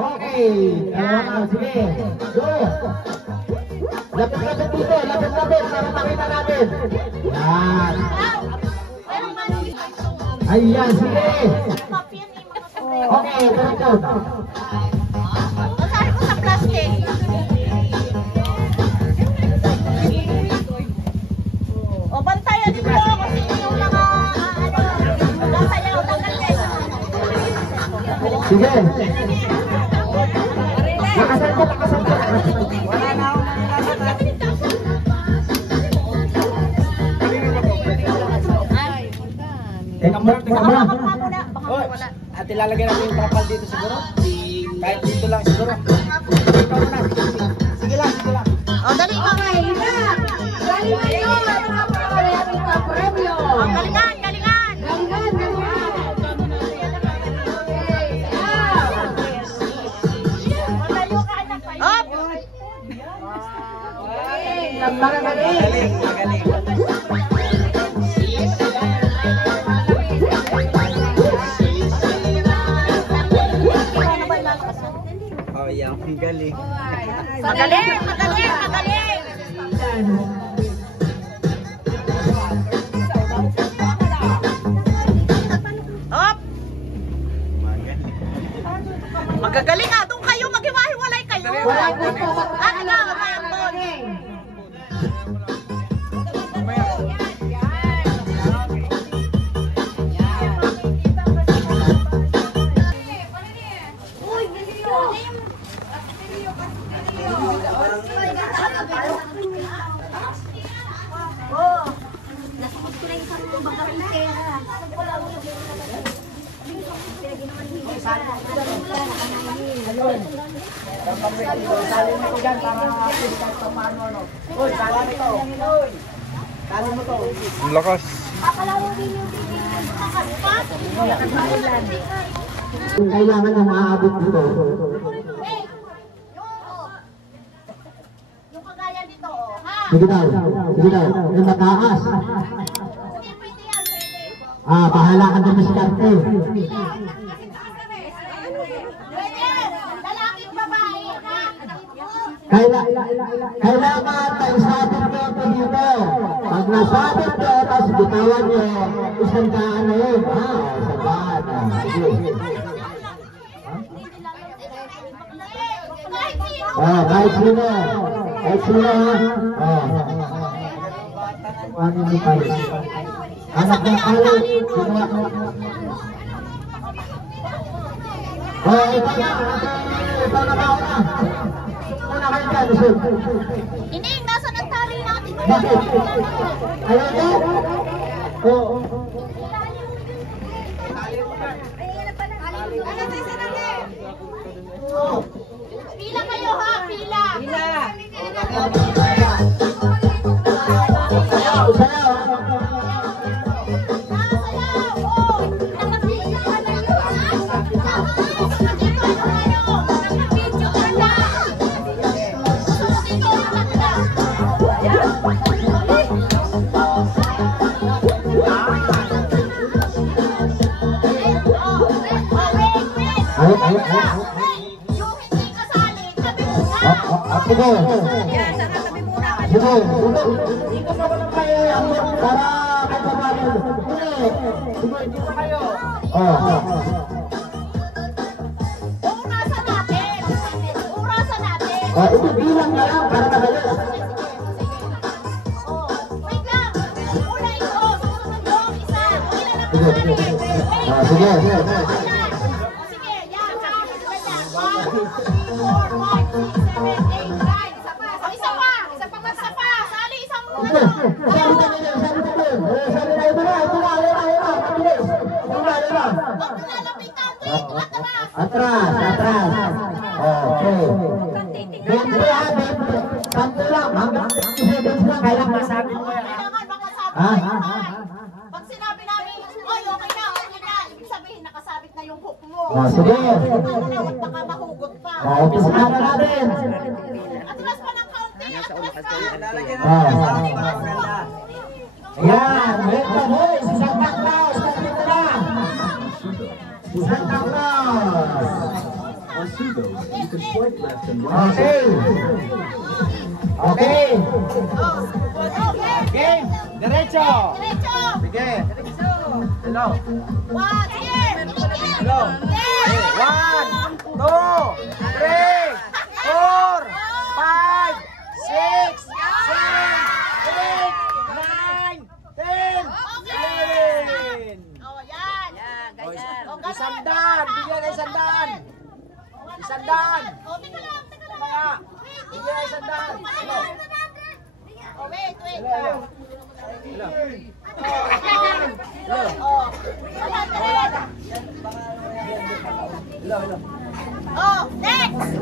Okay. Sige. Go. Lapit-lapit dito. Lapit-lapit. Para makita natin. Yan. Ayan. Sige. Okay. Diretso. Masari ko sa plastic. O, bantayan dito kasi yung mga bantayan. Tanggal guys. Sige. Lakasan ko. Wala na ako Teka mo. At ilalagay natin yung trapal dito siguro. Kahit dito lang siguro. Sige lang. O, dali ka. Galingan. Up! Magaling. Oh, yan. Galing. Magaling. Up! Magagaling nga. Doon kayo. Maghiwa-hiwalay kayo. Ano nga? Sali mo ito dyan para kahit pa paano ano. Uy, sali mo to. Sali mo to. Ang lakas. Kailangan na maabot dito. Yung kagaya dito, ha? Sige daw. Yung mataas. Sige, pwede yan, pwede. Bahala ka na diskarte. Lalaking babae, ha? Kailangan tayo sabit nyo ito dito. Pag nasabit nyo, tapos bitawan nyo, isang daan na yun. Sabat. Sige. Kahit sino. Ano mo tayo? Anak ng kalo. Ikaw na mauna. Una kayo dyan, Luzon. Hindi, nasa nagtali natin. Bakit? Ayaw nyo? Oo. Pila kayo, ha? Pila. Sige. Yan, sana tabi muna kayo. Sige. Dito na walang kayo. Para kayo pamalo. Sige, dito kayo. Urasan natin. Ito bilang na lang. Para na kayo. Wait lang. Una ito. Susunod yung isa. Ilan ang Sige. kasali? Sige. Sige, yan. One, two, three, four, five, six, seven, eight, nine. Isa pa. Sali isang Sabi tayo na. Ito na. Mabilis. Huwag nalalapitan. Atras. Okay. 20 ha, 20. Santo lang. Hanggang 27 lang. Kailang masabi mo yan. Kailangan makasabi Ha? kayo. Pag sinabi namin, oy, okay na. Ibig sabihin, nakasabit na yung hook mo. Sige. Huwag baka mahugot pa. Umpisahan na natin. Atras pa ng kaunti. Atras pa. Lalagyan natin sa para maganda. Yan. Wait na boys. Isang backpass. Tapos na. Santa Claus. On Seagulls, you can swipe left and right. Okay. Okay. Game! Diretso! Diretso! Sige! Hello! One, here! Hello! 1, 2, 3, 4, 5, 6, 7, 8, 9, 10, 11! Oh, yan. Isandaan! Bigyan na isandaan! Isandaan! Oh, teka lang. Kaya! Bigyan na isandaan! Hello! Oh, wait. Hello! Hello! Oh, 100. Hello! Oh, next.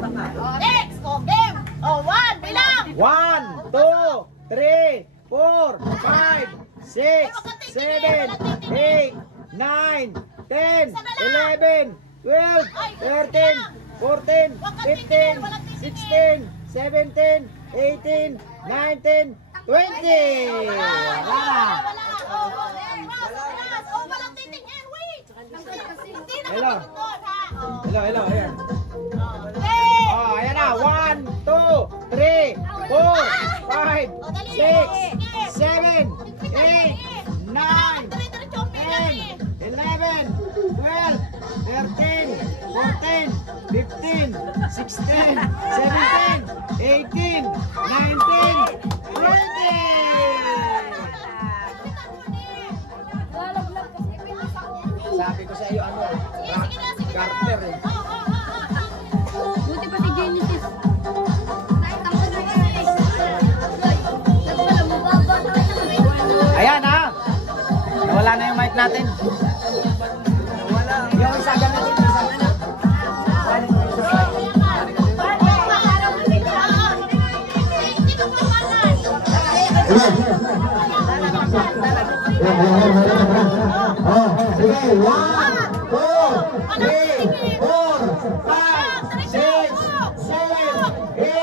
Next. Oh, game. Oh, 1, bilang. 1, 2, 3, 4, 5, 6, 7, 8, 9, 10, 11, 12, 13, 14, 15, 16, 17, 18, 19, 20! Wala. Oh, walang titingin. Wait. Hindi na Hello. doon, ha? Oh. Hello, ayan. Okay. Oh, ayan na. 1, 2, 3, 4, 5, 6, 7, 8, 9, 10, 11, 12, 13, 14, 15, 16, 17, 18, 19, 20! Sabi ko sa iyo, ano? Carter eh. Buti pa si Genesis. Nagpala mo baba. Ayan ha! Nawala na yung mic natin. Yung isa natin, isa na. Oh, sige. 1, 2, 3, 4, 5, 6, 7, 8,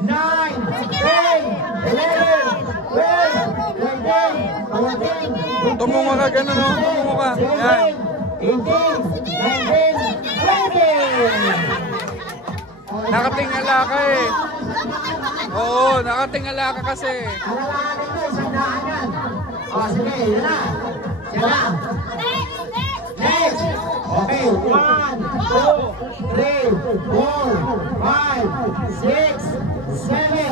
9, 10, 11, 12, 13, 14, Tumungo ka, ganun o. Tumungo ka. Yan. 18, 19, 20! Nakatingala ka eh. Oo, nakatingala ka kasi. Alalahanin mo, isang daan yan. O, sige, yan na. Yan na. Next. Okay, 1, 2, 3, 4, 5, 6, 7,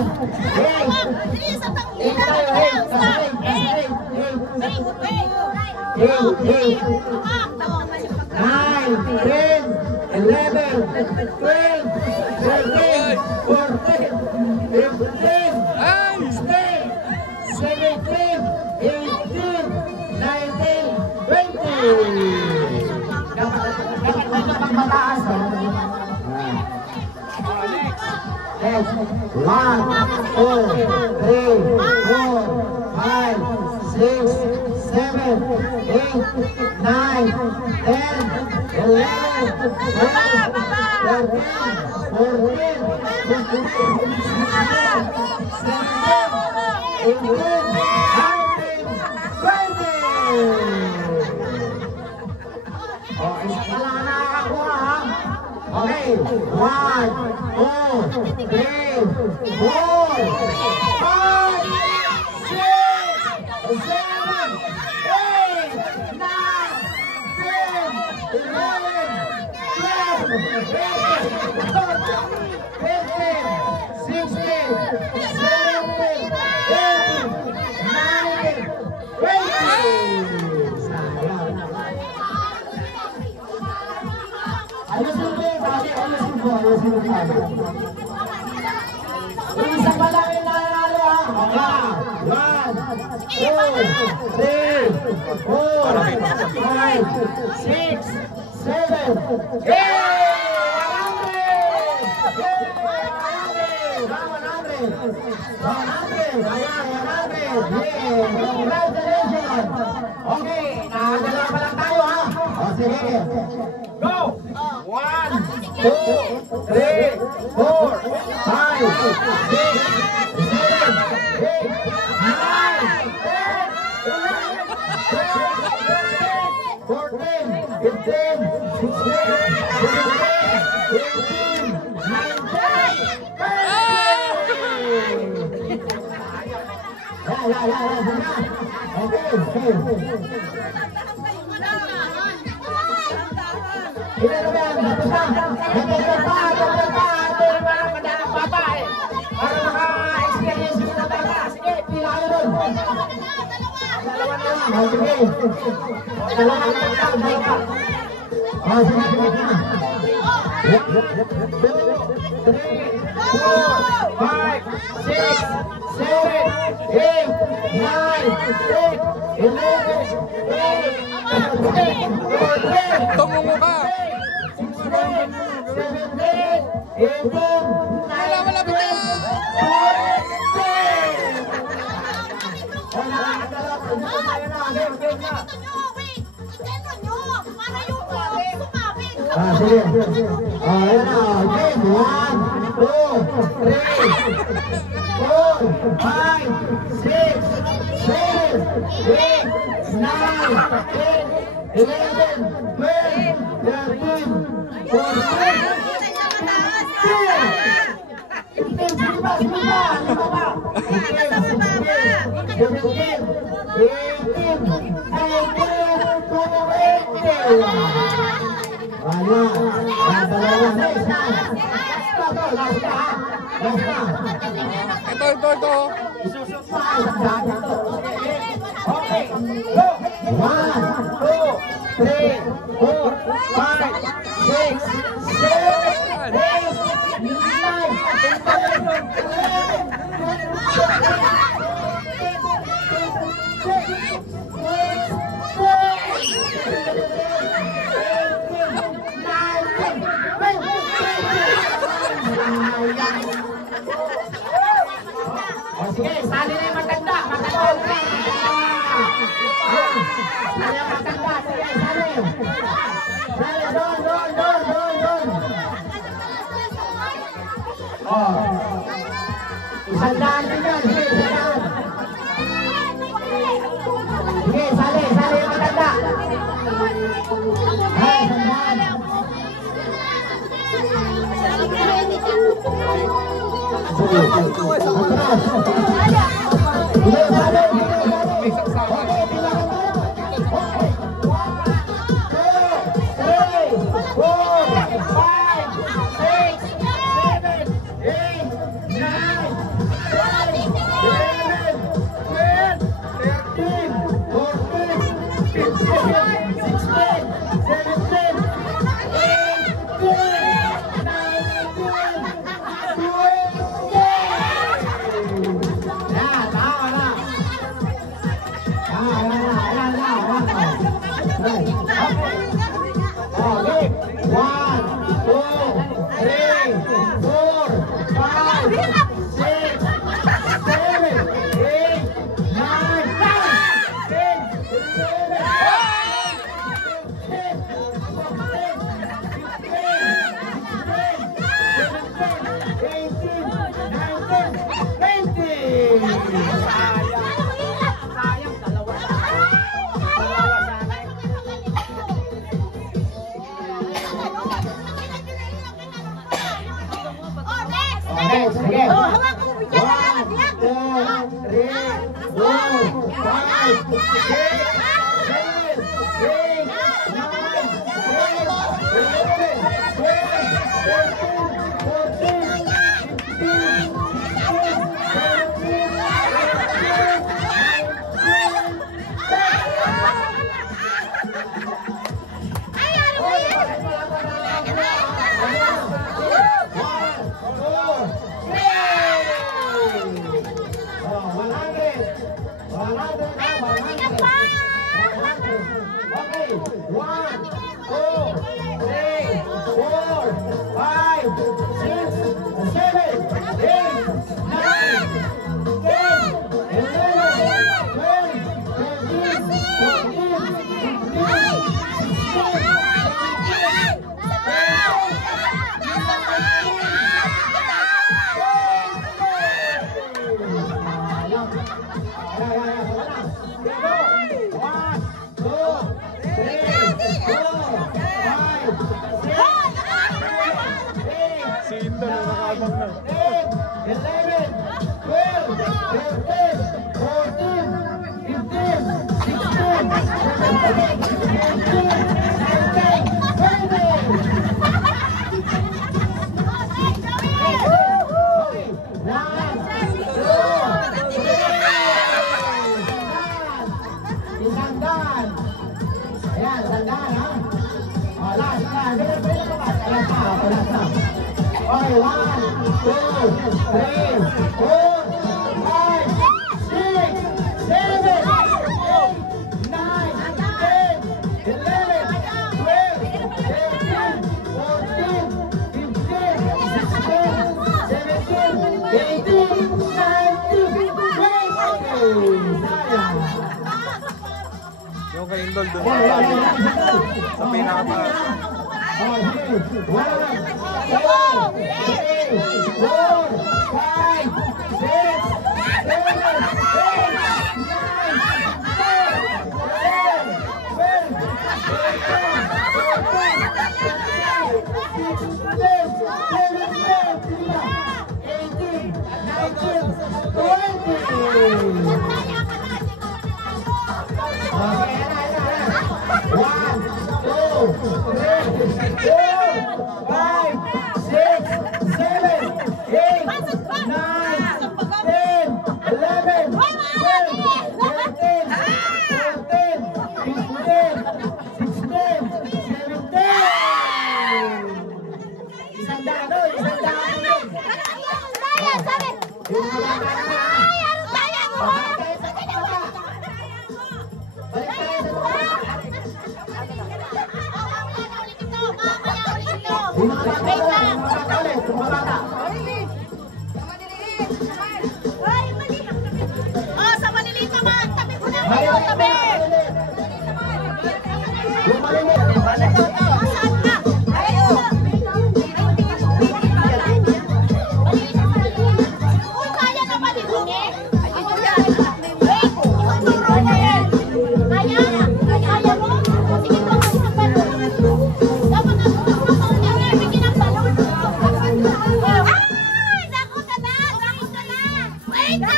14, 15, Tumungo ka. Wala, malapit na. Sige. Ayan na. Game. 1, 2, 3, 4, 5, 6, 7, 8, 9, 10, 11, 12, 13, 14, Ito. Okay, go! 1, 2, 3, 4, 5, 6, 7, 8, 9, 10, sige, sali na yung matanda. Sali yung matanda. Sige, sali. Sali, doon. Oh. Isandaan din yan. Sige, isandaan. Sige, sali yung matanda. Ay, isandaan. Okay, 1, 2, 3, 4, 5, 6, 7, 8, 9, 10, 11, 12, 13, 14, 15, 16, 17, 18, 19, 20. Sayang. Yung kay Indol doon sa pinakataas. Oh, sa maliliit naman. Tabi ko na. Tabi. Saan ka? Uy, kaya na ba dito eh? Wait, kaya mo? Sige po, isang balon. Dapat bigyan ng balon. Ay, dako ka na. Wait na.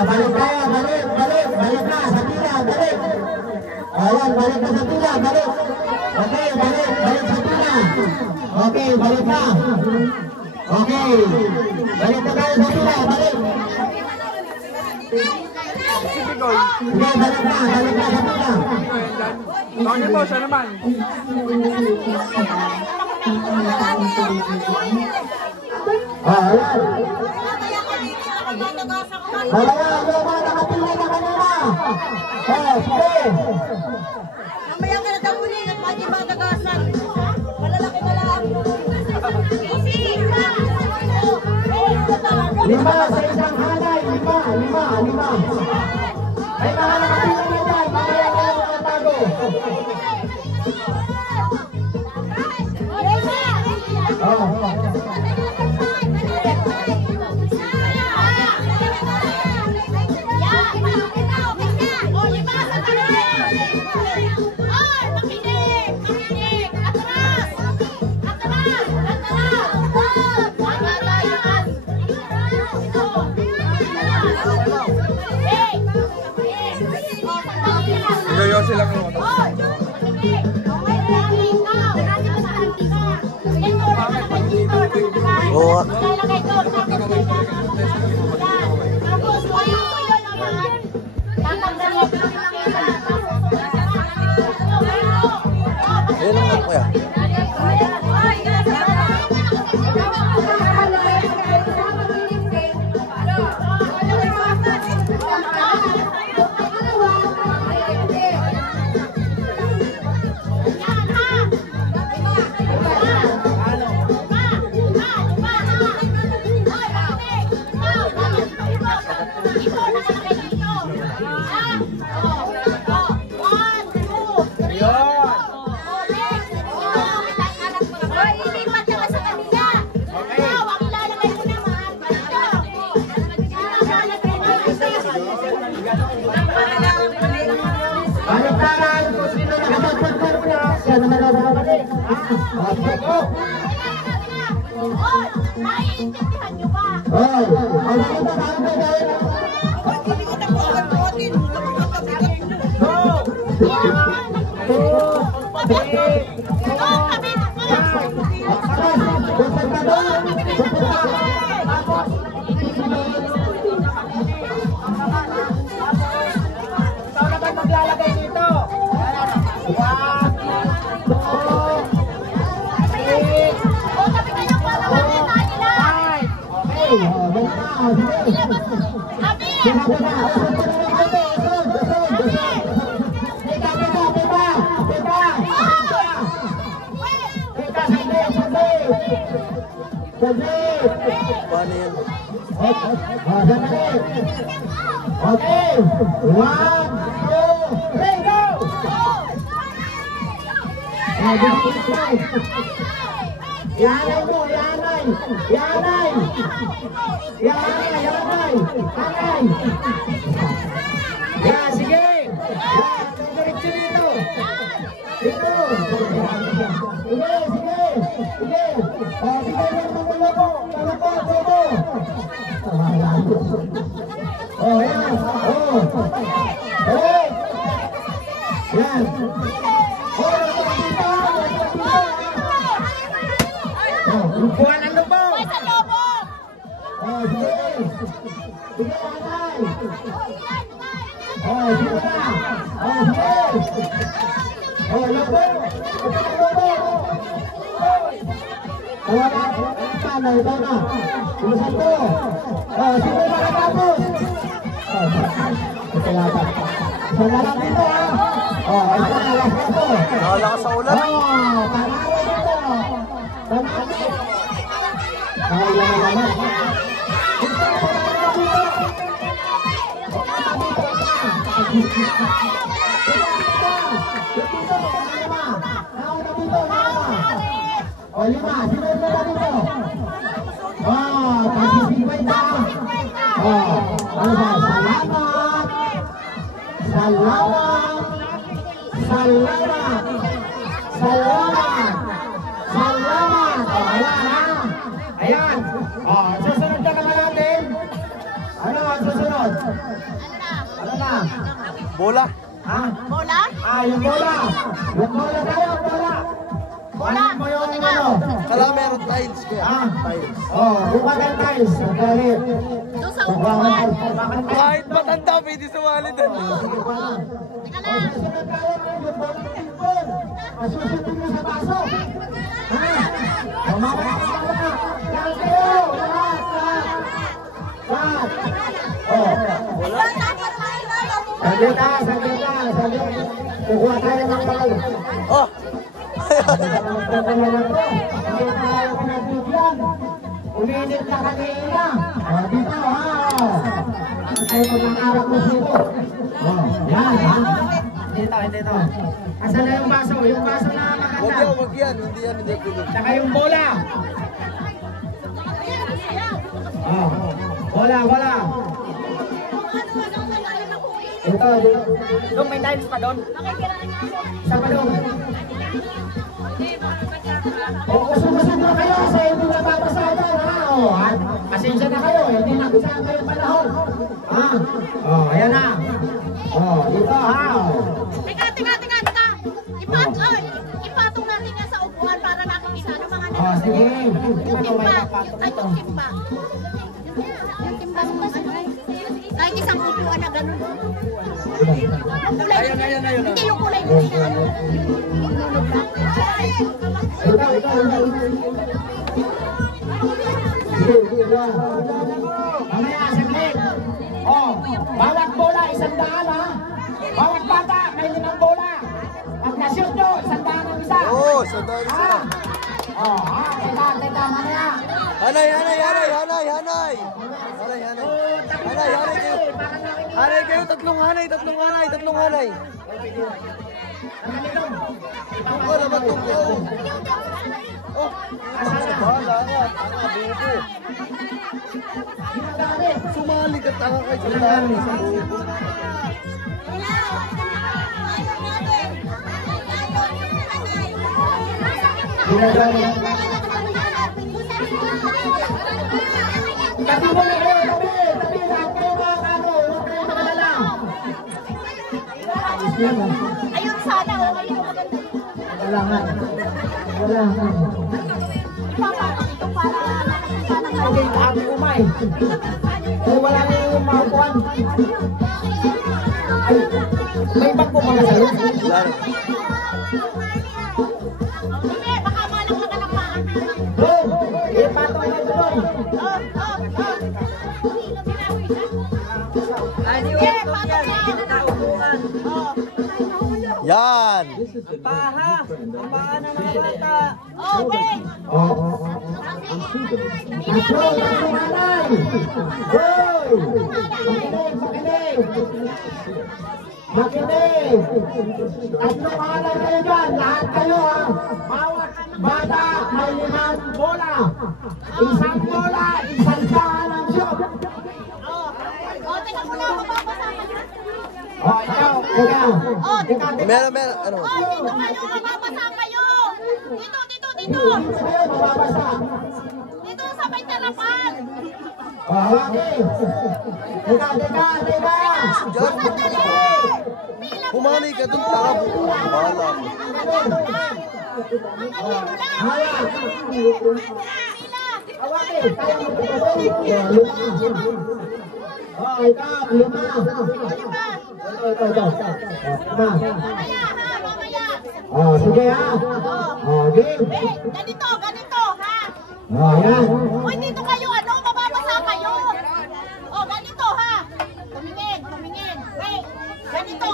Balik tayo, balik na sa pila, balik. Ayan, balik na sa pila, balik. Okay, balik sa pila. Okay, balik na. Okay, balik na tayo sa pila, balik. Okay, balik na sa pila. Tawagin mo, siya naman. Ayan. Ayan, luma, nakapila na kanina. Sige. Mamaya ka na daw ulit at pati matagasan. Malalaki na lang. Lima sa isang hanay, lima. Ay, mga nakapila na dyan, mamaya kayo makatago. Yoyosi lang yung motor. Oo. Ayun lang kuya. Baliktaran kung sino nakapagpagpag na, siya naman ang nakapagpag. Naiintindihan nyo ba? Oh, dito, Ikaw naman maglalagay dito. 1, Yanay mo, yanay! Yanay! Yanay! Yanay! Yanay! Yan, sige! Yan, diretso dito! Dito! Sige, sige! Sige! O, sige mo, tuloko! Tuloko, tuloko! O, yan! O! O! Yan! O, dito! kuha ng lubo. May sa lobo. Oh, sige. Sige, anay. Oh, sige na. Oh, sige. Oh, lobo. Lobo. Oh, paano ito na? Bilisan ko. Oh, sige na katapos. Oh, ito yata. Isa na lang dito, ha? Oh, isa na lang dito. Nalakas sa ulan. Oh, panalo dito. Panalo. Ay, naman. O, 5. Sinunod na dito. Oh, kasi 50. Oh, salamat. Salamat. Salamat. Salamat. Salamat. Oh, ayan ha. Ayan. Oh, susunod na naman natin. Ano ang susunod? Ano na? Bola. Ha? Bola? Ah, yung bola. Yung bola tayo, bola. Bola. Ano mo yung ano? Kala meron tiles kaya. Ah, Tiles. oh, buka ng tiles. Dali. Doon sa upuan. Kahit matanda, pwede sumali doon. Teka lang. Susunod tayo yung bola ng pingpong. Masusunod mo sa baso. Ha? Mamaya. Yan kayo. Lahat. Lahat. Oh. Saglit na, saglit na, saglit. Kukuha tayo ng ball. Oh! Hindi tayo pinagbigyan. Uminit na kanina. O, dito, ha? Tayo mag-aarap mo dito. O, yan, ha? Dito. Asan na yung baso? Yung baso na maganda. Wag yan. Hindi yan, hindi kulog. Saka yung bola. O, bola. Ito, dito. Doon, may tiles pa doon. Isa pa doon. O, usong-usong na kayo sa hindi nababasagan, ha? O, ha? Pasensya na kayo, hindi nabasagan kayo panahon. Ha? O, ayan na. O, dito, ha? O. Teka. Ipatong natin yan sa upuan para nakakita ng mga O, sige. Yung timba. Ay, yung timba. Yung timba mo kasi. Kahit isang upuan na gano'n. Ayun. Hindi yung kulay mo na ano. Ito. Sige, yan. Mamaya, saglit. O, bawat bola, 100, ha? Bawat bata, may 5 bola. Pag na-shoot nyo, 100 ang isa. Oo, 100 isa. Ha? O, ha? Teka, mamaya. Hanay kayo. Hanay kayo, tatlong hanay. Tungko naman, tungko. Oh, bahala nga. Tanga, bubo. Sumali ka, tanga kayo. Sumali sa bubo. Tabi muna kayo, tabi. Tabi lang kayo mga kano. Huwag kayo makalala. Ayun sana, o ayun maganda. Wala nga. Wala nga. Ito para Okay, ako kumay. Kung wala na yung maupuan. Ay, may bag po mga sa'yo? Hindi, baka malang makalakmaan. Doon! Ipatong na doon! Sige, patong yan. Yan! Paha! Ang paha ng mga bata! Okay. Oo. Tatlo, tatlong hanay! Hoy! Makinig, makinig! Makinig! Tatlong hanay kayo dyan! Lahat kayo ha! Bawat bata may 5 bola! Isang bola, isang dahan ng shot! O, teka muna, mapapasama niyo. Ikaw! Meron, ano? Dito kayo, mapapasa kayo. Dito. Dito kayo, mababasa! Dito sa may tarapan. Okay! Teka! Sandali. Humanay ka dun para bahala. Hala! Awake! Kaya mo ikaw! 5! Ito. 5. Mamaya. Sige ha! Game! Ganito, ha? Yan! Uy, dito kayo, mababasa kayo. Ganito, ha? Tumingin. Wait, ganito,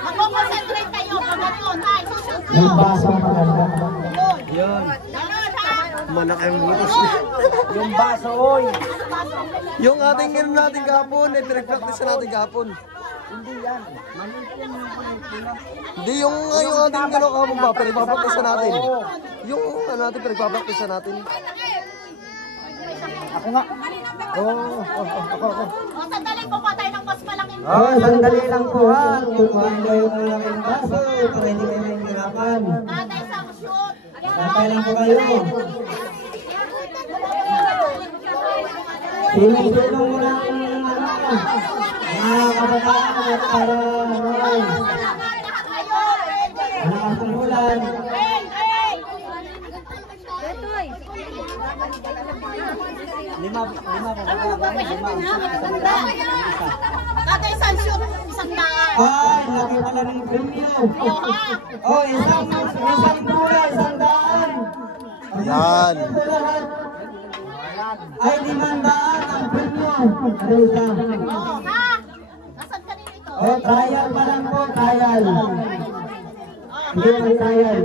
mag-concentrate kayo. Pag ganun, ha? Isusunod kayo. Yung baso maganda. Yun! Ganun, ha? Manak ang butas. Yung baso, oy! Yung ating ganun natin kahapon, pinag-practice natin kahapon. Hindi yan. Maliit yan yung pala. Hindi yung ating gano'n kahapon ba, pinag-practice natin. Yung natin, pinag-practice natin. Ako nga. Ako. O, sandali, kukuha tayo ng mas malaking. Sandali lang po ha. Kukuhain kayo ng malaking baso para hindi kayo mahihirapan. Tatay sa shoot. Tatay lang po kayo. Sinong mo lang mga kabataan para Lahat kayo. malakas ang ulan. Lima Tatay sa shoot. Isang daan. Ay, laki pala ng premium. Oh, isang pula, 100. Yan. Ay, 500 ang premium. Ano isa? Ha? Nasaan ka dito? Oh, trial pa lang po, trial. Hindi naman trial.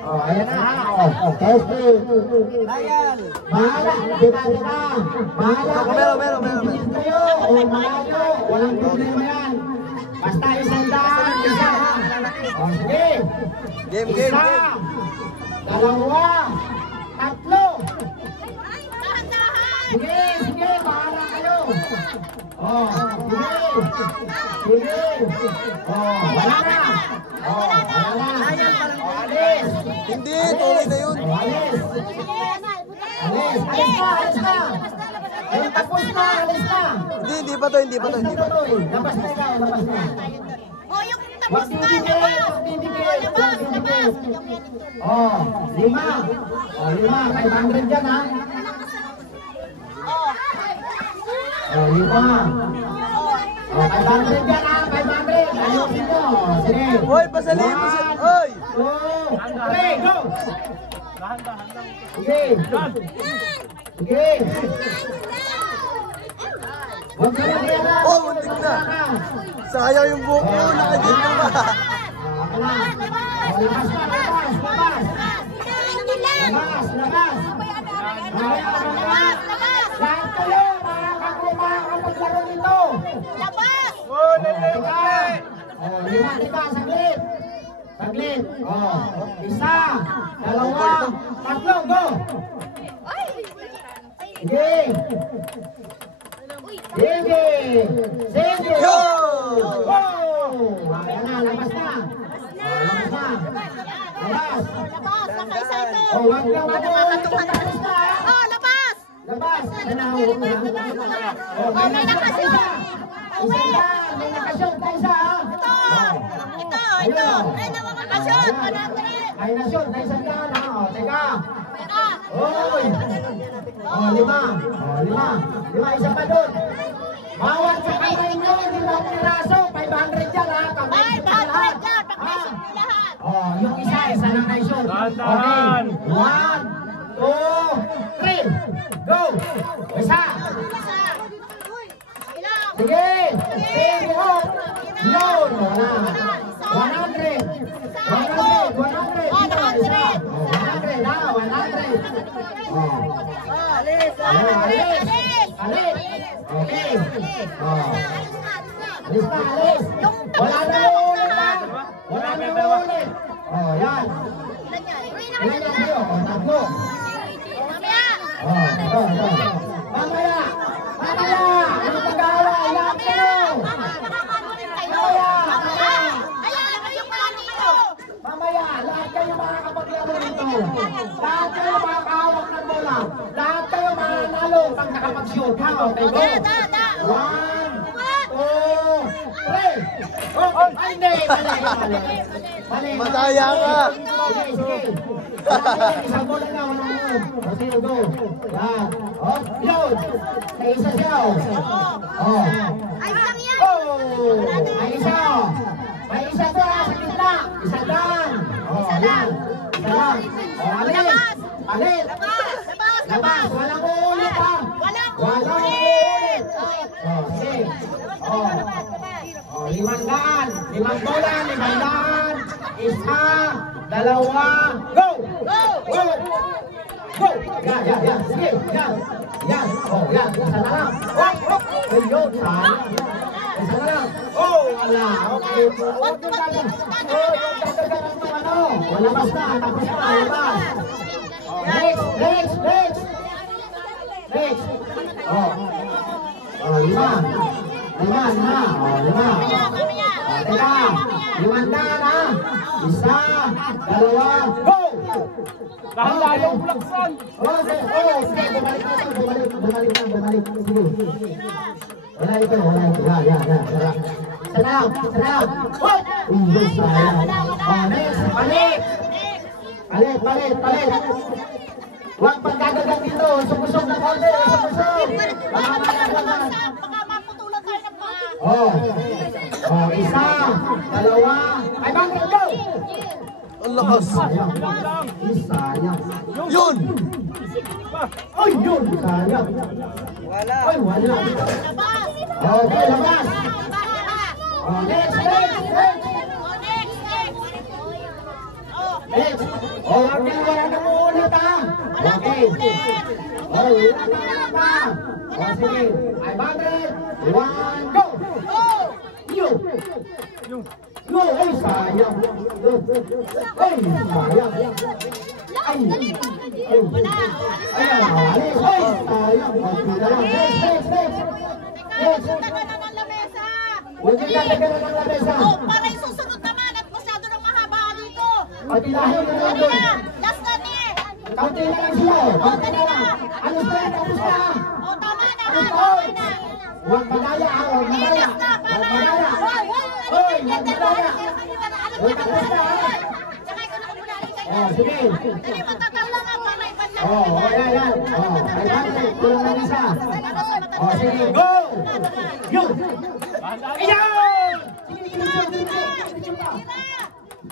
Oh, ayan na. Oh, testing. Trial! Bahala, diba? Bahala kayo. Meron. Bibigyan kayo o malayo. Walang problema yan. Basta 100, isa ha. O, sige. Game. Isa, 2, 3. Sige, bahala kayo. Oh, sige. Oh, wala na. Alis. Hindi, tuloy na yun. Alis na. Ay, tapos na, alis na. Hindi pa to. Labas na ikaw. O, yung tapos na, labas. Labas. Oh, 5. 500 dyan ha. Oh, 5. Oh, 500 dyan ha, 500. Ayusin mo. Sige. Hoy, pasalin mo siya. Hoy! 1, 2, 3, go! Sige. Huwag ka mag-iara. Oh, muntik na. Sayang yung buhok mo, nakadyan na ba? Labas. Lahat kayo, makakapaglaro nito. Labas! Oh, 5, saglit. Oh, 1, 2, 3, go! Sige! Yo! Oh! Ayan na, labas na. Labas. Labas! Nakaisa ito! Oh, wag na. Labas! Labas. Oh, may nakasyon. Uwi. May nakasyon tayo isa ha. Ito. May nakasyon. 100. May nasyon tayo sa daan ha. O, teka. Teka. Oy. O, 5. Lima, isa pa doon. Bawat sa kamay nyo, 5 piraso. 500 yan ha. Kamay nyo pa lahat. Pag-isip nyo lahat. O, yung isa na tayo shoot. Okay. 1, 2, 3. Go. Isa. Sige. Sige ho. Yun. Wala. 100. 100. Okay. Alis na, alis. Wala na ulit ha. Wala na ulit. Oh, yan. Ilan yan kayo? Oh, 3. Mamaya. Ano pag-aawa? Yan kayo. Mamaya, lahat kayo makakapaglaro nito. Lahat kayo makakahawak ng bola. Lahat kayo mananalo pag nakapag-shoot. Ha? Okay, go. 1, 2, 3. Oh, ay, hindi. Mali. Madaya ka. Sige. Isang bola na. O, sino, go. Yan. Oh, yun. Sa isa siya. Oh. Ay, isa. May isa to ha, sa gitna. Isa lang. Oh, yan. Isa lang. Oh, alis. Labas. Walang uulit ha. Walang uulit. Oh, sige. Oh, 500. 5 bola, 500. Isa, 2. Go. Go. Yan. Sige. Yan. Oh, yan. Isa na lang. Ayun, sayang. Isa na lang. Oh, wala. Okay. Yung dadaganan ng ano. Walabas na. Tapos na. Walabas. Next. Oh. 5. 5. Oh, 5. Teka. 5 ha. Isa. 2. Go. Layong bulaksan. Sige. Bumalik. Sige. Wala ito. Yan. Sana. Sayang. Next. Palit. Huwag pagkagagat dito. Sumusog na konti. Baka maputulan tayo ng paa. Isa. 2. Ay, bang go! Ang lakas. Sayang. Yun. Ay, yun. Sayang. Wala. Labas. Okay, labas. Next. Wala na mo ulit ha. Okay. Wala na pa. Sige. 500. 1, go. Yo, ay sayang. Huwag yung dadaganan ng lamesa. Para yung susunod naman at masyado nang mahaba dito. Pagtilahin mo na doon. Last na ni. Kaunti na lang sila. Kaunti na lang. Alos na yan, tapos na. Tama na. Huwag madaya ha, huwag madaya. Huwag madaya. Hoy, huwag madaya. Huwag tapos na ha. Sige. Dali matatang lang ang para ipanlang. Yan. Ay, kulang lang isa. Sige, go! Yun! Ayan!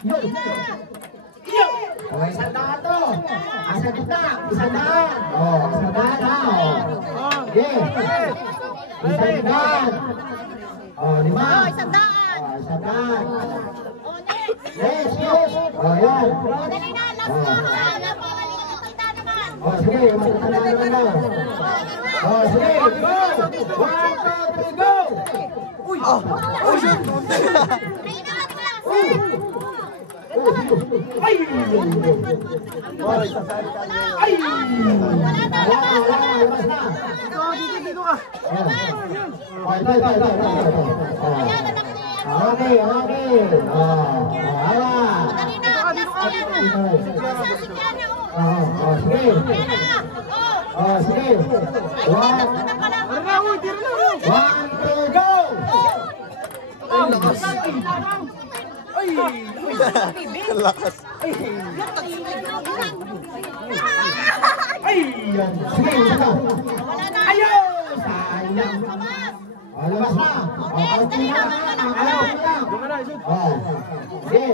Yun! Isang daan to. Asa gitna. Isang daan. Isang daan ha. Okay. Isang daan. 5. Isang daan. Isang daan. Next. Yes. Yan. Dali na. Last na. Wala pa. Halika naman. Sige. Matanda naman na. Sige. Go! 1, 2, 3, go! Uy. Oh, shit. Ay! Ay! Wala na. Labas na. Dito ka. Okay. Awa. Dali na. Last na. Sasikyan na. Sige. Oh, sige. 1, 2, go! Ay, lakas. Ay, lakas. Ay, yan. Sige, isa. Ayun! Sayang. Oh, labas na. Oh, konti na. Oh, sige.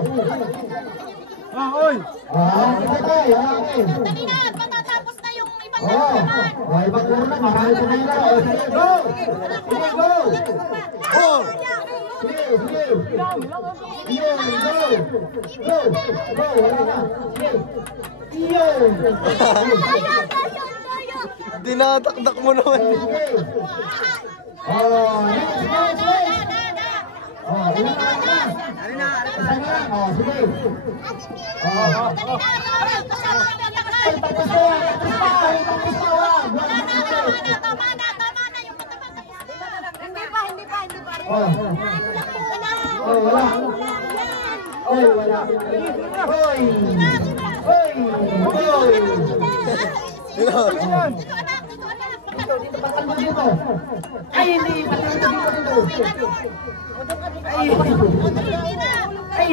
Oy! Ito tayo. Okay. Dali na, matatapos na yung ibang Oh, naman. ibang laro na. Marami ko na yun. Oh, sige, go! Sige, go! Oh! Sige, sige. Iyon, go! Go! Go, wala na. Sige. Iyon! Dinadakdak mo naman. Sige. Oh, next, next, next. Oh, ilan na. Isa na. Oh, sige. Oh, ay, tapos na yan. Tapos na. Ay, tapos na. Wag. Wag na kasi. Tama na yung Hindi pa. Oh. Oh, wala. Oy, wala. Oy. Oy. Oy. Dito anak. Dito, bakal mo dito. Ay, hindi. Bakal mo dito. Ay. Ay,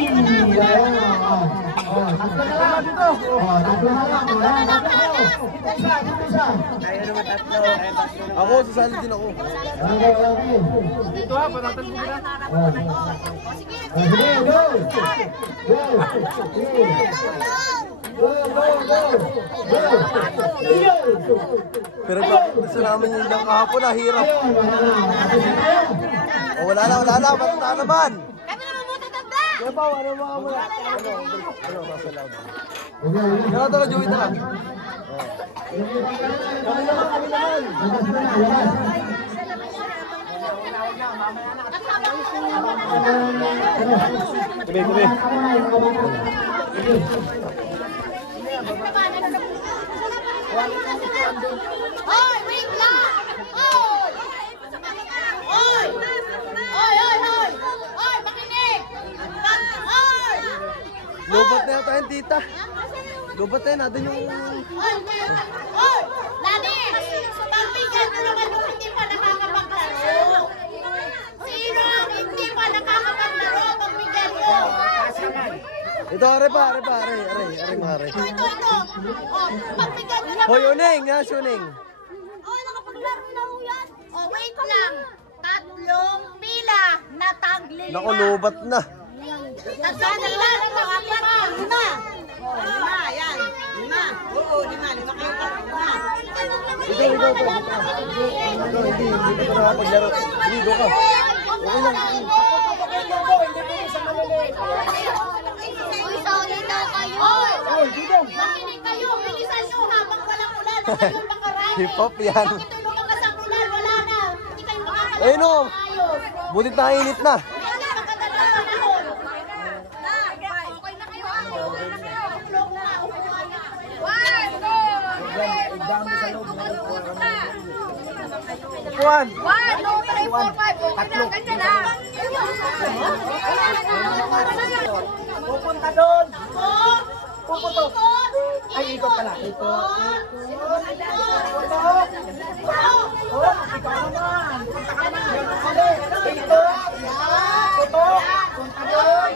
ayan. Oh, tatlo na lang. Oh, tatlo na lang. Ayan, tatlo. Dito isa, dito isa. Ayaw naman tatlo. Ayaw tatlo. Ako, sasali din ako. Okay, okay. Dito ha, patatan mo na. Oh. Oh, sige, go. Go. Sige. Go, go, go. Go. Iyon. Pero gusto namin yung dang kahapon, hirap. Ayun, wala na. Tapos na tayo. Oh, wala na. Basta naman. Kami naman mo tatanda. Kaya ba, ano mga mo? Ano, sasalaw. Okay, Kaya tala, Joey, tala. kami naman. Labas na na, labas. Tabi. Hoy, wait lang! Hoy! Hoy, makinig! Hoy! Lobat na yata yung tita. Lobat na natin yung... Hoy! Nani! Pagbigyan mo naman yung hindi pa nakakapaglaro. Sino ang hindi pa nakakapaglaro? Pagbigyan mo! Ito, are mare. Ito. Oh, pagbigyan mo naman. Hoy, Uneng, nga, Uneng. Oh, nakapaglaro na ho yan. Oh, wait lang. 3 pila na tag-5. Naku, lobat na. 3 pila na tag-5. 5. Lima, yan. Lima. Oo, lima kayo pa. Hindi ko na nakapaglaro. Ligo ka. Okay lang. Makinig kayo, bilisan nyo habang walang ulan. Kayo makaride. Hip-hop yan. Pag ito'y lumakas ang ulan, wala na. Hindi kayo makakalaro. Ayun o. Ayos. Butit na init na. Yan na, magaganda ang panahon. Okay na kayo. Tulog na. Juan. 1, 2, 3, 4, 5. Okay na, ganyan na. Pupunta doon. Puputok. Ay, ikot pala. Ikot. Ikaw naman. Punta ka naman. Ikot. Putok. Punta doon.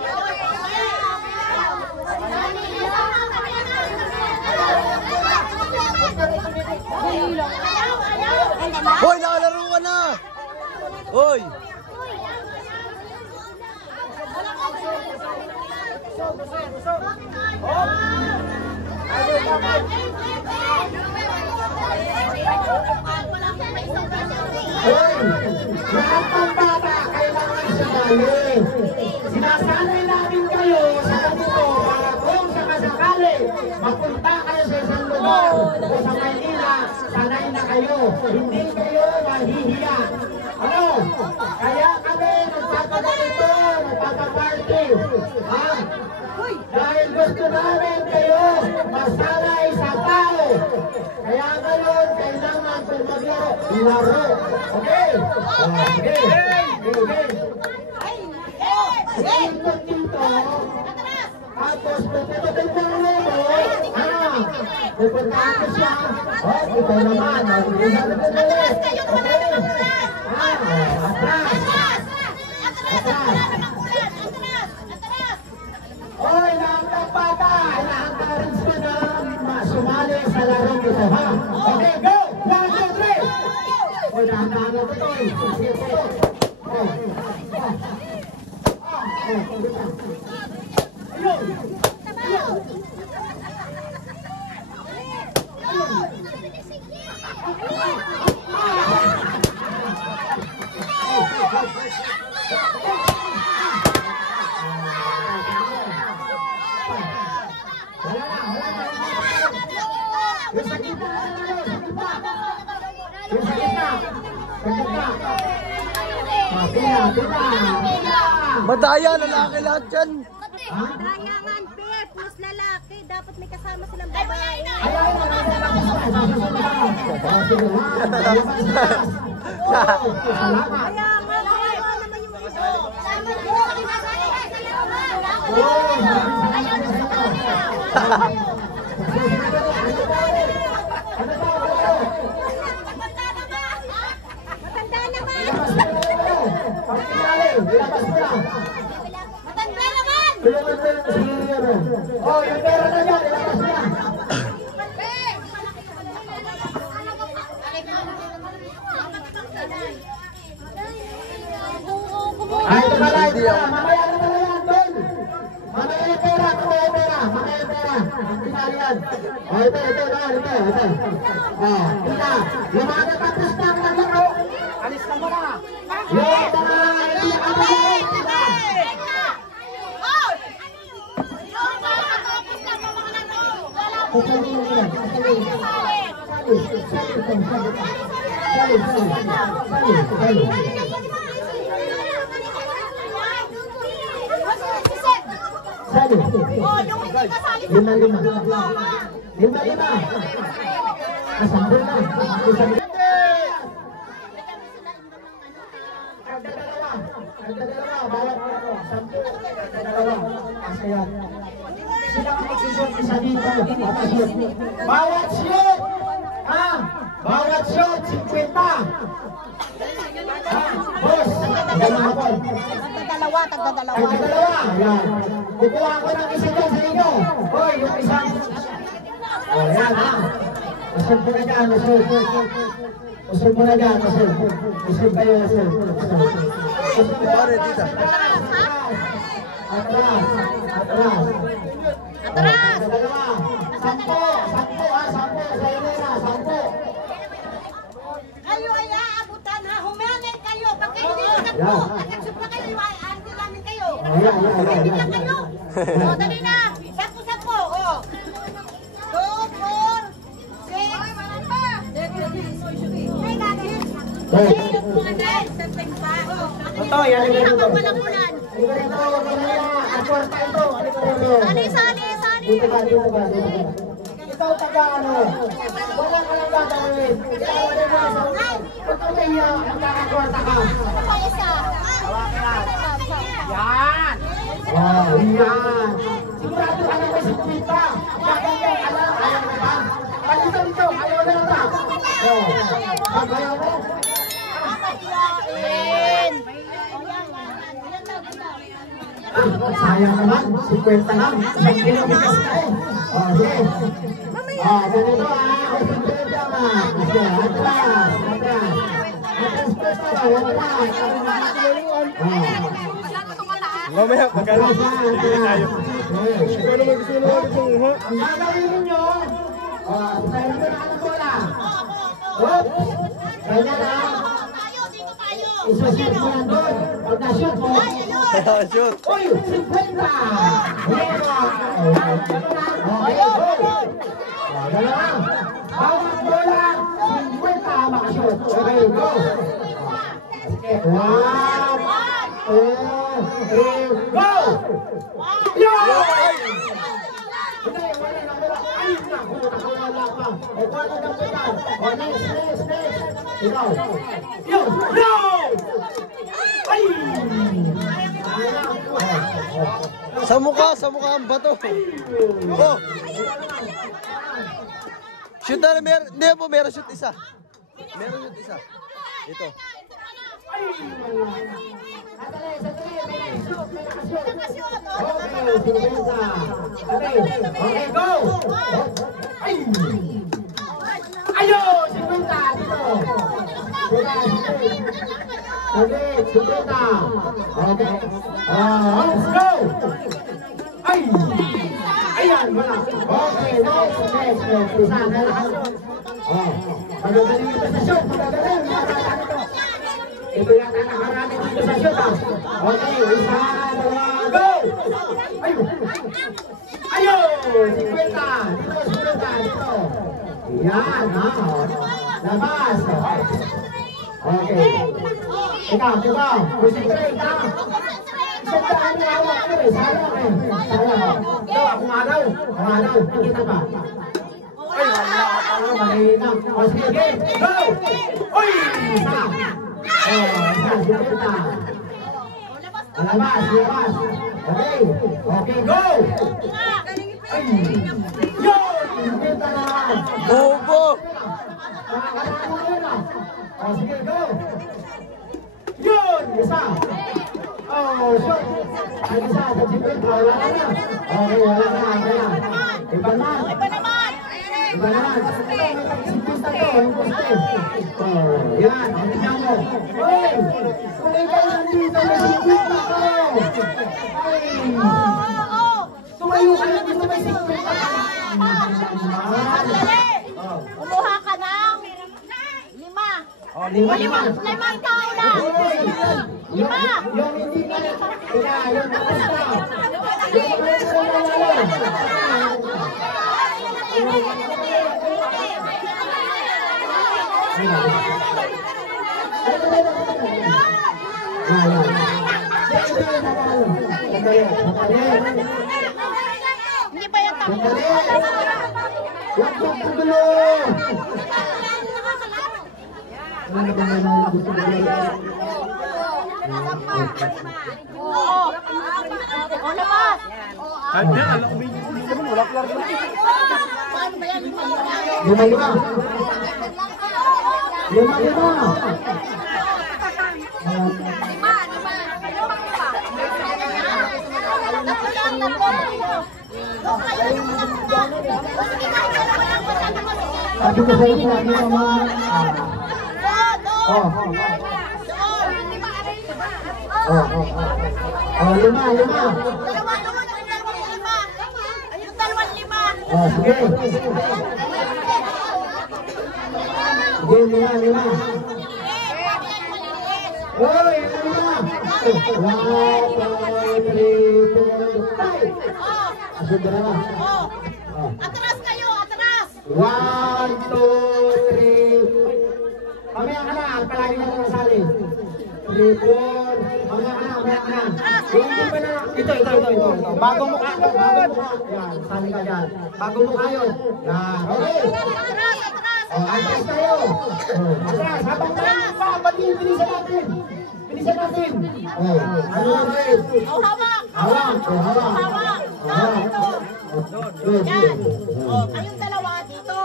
Hoy, nakalaro ka na. Hoy. Hoy, lahat ng bata kailangan sumali. Sinasanay namin kayo sa ganito para kung sakasakali mapunta kayo sa isang lugar o sa Maynila, sanay na kayo. Hindi kayo mahihiya. Ano? Kaya kami nagpapaganito, nagpapaparty. Ha? Dahil gusto namin kayo masanay sa tao. Kaya ngayon, kailangan kung maglaro, laro. Okay? Okay. Okay. Ikot dito. Tapos, pupututin mo ang lobo. Pupuntahan ko siya. Oh, ikaw naman. Atras kayo, wala namang ulan. Atras. Atras, wala namang ulan. Atras. Oy, lahat ng bata, ina-encourage ko na sumali sa larong ito, ha? Okay, go! 1, 2, 3! Oy, dahan-dahan ako ito, eh. Sige po ito. Madaya, lalaki lahat dyan. Dayangan, pair, plus lalaki. Dapat may kasama silang babae. Kaya nga, kawawa naman yung iso. Matanda naman. Matanda naman. Oh, yung pera na yan, ilabas mo yan. Ay, ito pala, ito pala. Mamaya na pala yan, Don. Mamaya yung pera, mamaya yung pera. Mamaya yung pera. Ang pinali yan. Oh, ito. Oh, kita. Yung mga natapos na ang naglaro. Alis ka muna. Yung mga hindi nakapagay. Oh, yung hindi kasali sa Lima. Nasambol na. Nagdadalawa. Bawat sampo. Nagdadalawa. Kasi yan. Sila ang magsusot isa dito. Bawat shoot! Bawat shoot, 50! Boss, gumahapon. Tagdadalawa. Nagdadalawa. Yan. Kukuha ko ng isa dyan sa inyo. Hoy, yung isang... Oh, yan ha. Usog mo na dyan, usog. Usog mo na dyan, usog. Usog kayo, usog. Usog Pare, tita. Atras. Dalawa. Sampo sa inera, sampo. Kayo ay aabutan ha. Humelin kayo. Pagka hindi nyo nagpo, nagsup na kayo, aanti namin kayo. Hindi lang kayo. O, dali na. Sampo. O. 2, 4, 6. Ito, yan ang Kanina ganito. ka palang ulan. Ang kwarta ito. Sali. Dito ka. Ikaw taga ano? Wala ka lang gagawin. Pag kaya magkakakwarta ka. Isa. Yan. Wow, yan. Sigurado ka na may sikwita. Kakaya ka na, ayaw ka ba? Dito, ayaw na ba? Ayaw mo? Sayang naman, 50 lang. Isang kilometers na eh. Sige. Ganito Ganito Kasi, atras. Atras po ito, atras. Mamaya, Atras na, atras. Ang gagawin ninyo, tayo na ang bola. Oops. Ganyan na. Isa-shoot mo yan doon. Pag na-shoot mo, shoot. uy, 50! Okay, go! Dalawa. Bawat bola, 50 makashoot. Okay, go! Okay, 1, 2, 3, go! Yo! Hindi, wala na bola. Ay, naku, nakawala pa. O, wala na bola. O, next. Ikaw. Yo! Ay! Sa mukha ang bato. Oh! Shoot na, hindi po, meron shoot isa. Meron shoot isa. Ito. Okay, go! Ay! Ayun! 50 dito! Okay, 50. Okay. Let's go! Ay! Ayan, wala. Okay, next. Isa na lang. Magagaling ito sa shoot. Magagaling. Ito yata nakarami dito sa shoot. Okay, isa, dalawa, go! Ayun! Ayun! 50! Dito, 50. Dito. Yan, labas. Okay. Ikaw. Concentrate, ha? Saan na hawak ko eh? Sayang. Ito, ako nga daw. Nakita pa. Ay, wala. Ano, malina. O, sige. Go! Uy! Isa. Isa, 50. Labas. Okay, go! Ay! Yun! 50 naman. Bobo! O, sige, go! Yun! Isa! Shot! Ay, isa! Sa 50, wala na. Okay, wala na. Iba naman. Sipista to, yung poste. Yan, ang tignan mo. Uy! Kung ikaw nandito, may sipista ko! Ay! Tumayo ka lang dito, may sipista ka! Kumuha ka ng 5. Limang tao lang. 5. Yung hindi ka, yung posta. Hindi pa yung tao. Labas. Sabi ko sa iyo, lagi ang mga... Lima. Sige. Sige, 5. Oy, 5. 1, 2, 3, 4, 5. Asod na naman. Atras kayo, atras. 1, 2, 3. Mamaya ka na, palagi na nasali. 3, 4. Mamaya ka na. Ito. Bagong mukha. Yan, sali ka dyan. Bagong mukha yun. Yan, okay. Atras tayo. Atras, habang tayo pa, bilisan natin. Ano na guys? Hawak. Yan. Kayong dalawa dito.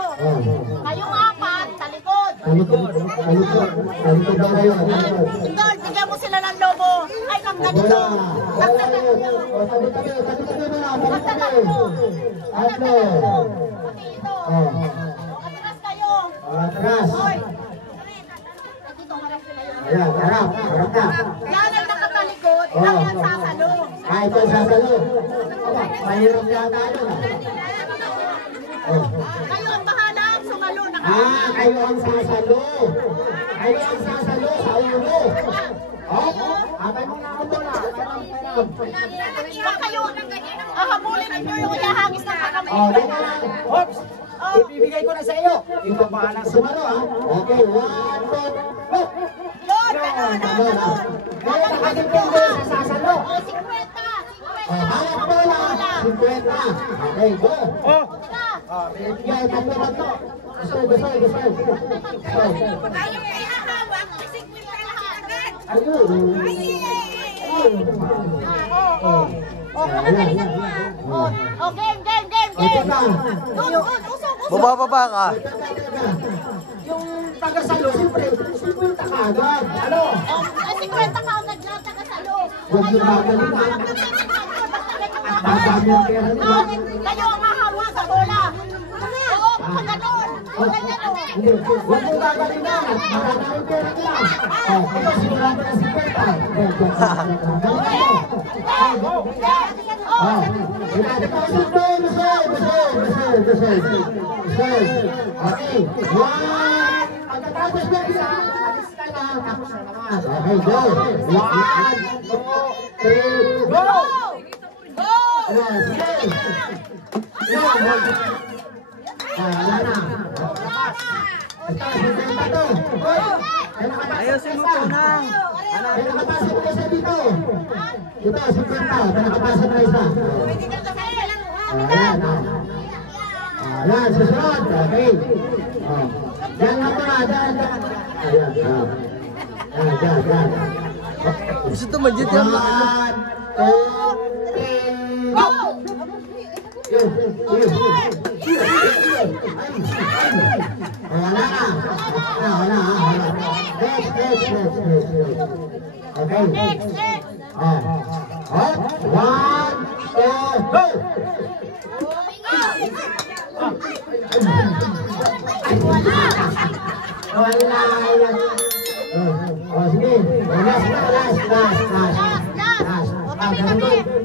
Kayong 4 sa likod. Talikod daw kayo. Ikaw, bigyan mo sila ng lobo. Ay, ng ganito. Tatlo. Atras kayo. Atras. Hoy. Dito, harap sila yung... Ayan, harap na. Yan ang nakatalikod. Ang yan sasalo. Ito sasalo. Mahirap yata yun. Kayo ang bahala ang sumalo. Kayo ang sasalo sa ulo. Atay mo na ako doon. Huwag kayo. Habulin ninyo yung ihahagis ng kakamay. Dito lang. Oops. Ibibigay ko na sa iyo. Ito bahala sumalo, ha? Okay, 1, 2, go! Yun, ganun. Kaya nakadipende sa sasalo. 50. Hanap mo lang. 50. Okay, go. Bibigay, tatlo. Gusto. Ayaw kayo hahawak. 50 lahat. Ayun. Magaling na mo. Game. Ito na. Usok. Bumababa ka. Yung taga-salo, siyempre, 50 ka agad. Ano? Ay, 50 ka agad lang, taga-salo. Huwag yung magaling na. Dadami ang pera nila. Kayo ang mahawa sa bola. Oo, pag ganon. Hindi, huwag yung magaling na. Dadami ang pera nila. Ito, sigurado na 50. Ayusin mo po na. May nakapasok na isa dito. Ito, 50. May nakapasok na isa. Pwede ka kasaya lang. Ayan, ayan, susunod. Okay. Diyan nga po na, diyan. Ayan, diyan. Gusto ito magit yan. 1, 2, 3, go! Wala na. Next. Okay. Next. 1, 2, go! Wala. Sige. Last.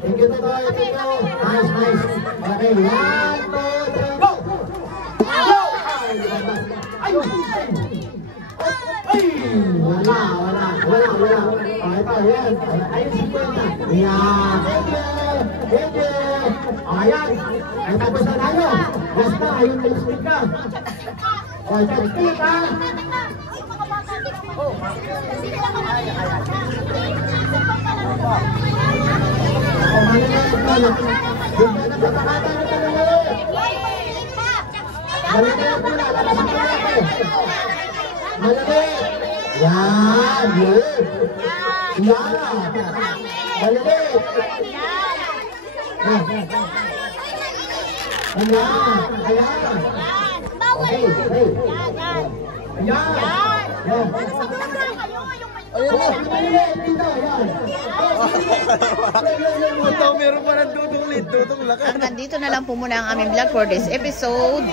Thank you, Totoy. Nice. Okay, 1, 2, 3, go! Wala. Ayan. Ayun, 50. Ayan. Thank you. Ayan. Ay, tapos na tayo. Basta, ayun, speak ka. O, speak ka. Yan, Meron pa ng dudong lakas. Hanggang dito na lang po muna ang aming vlog for this episode.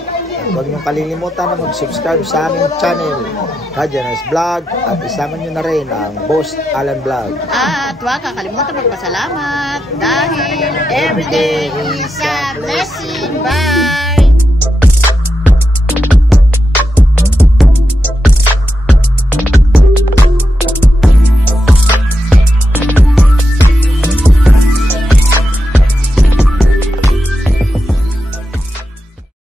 Huwag niyong kalilimutan na mag-subscribe sa aming channel, Kajanas Vlog, at isama niyo na rin ang Boss Alan Vlog. At huwag kakalimutan magpasalamat dahil everyday is a blessing. Bye!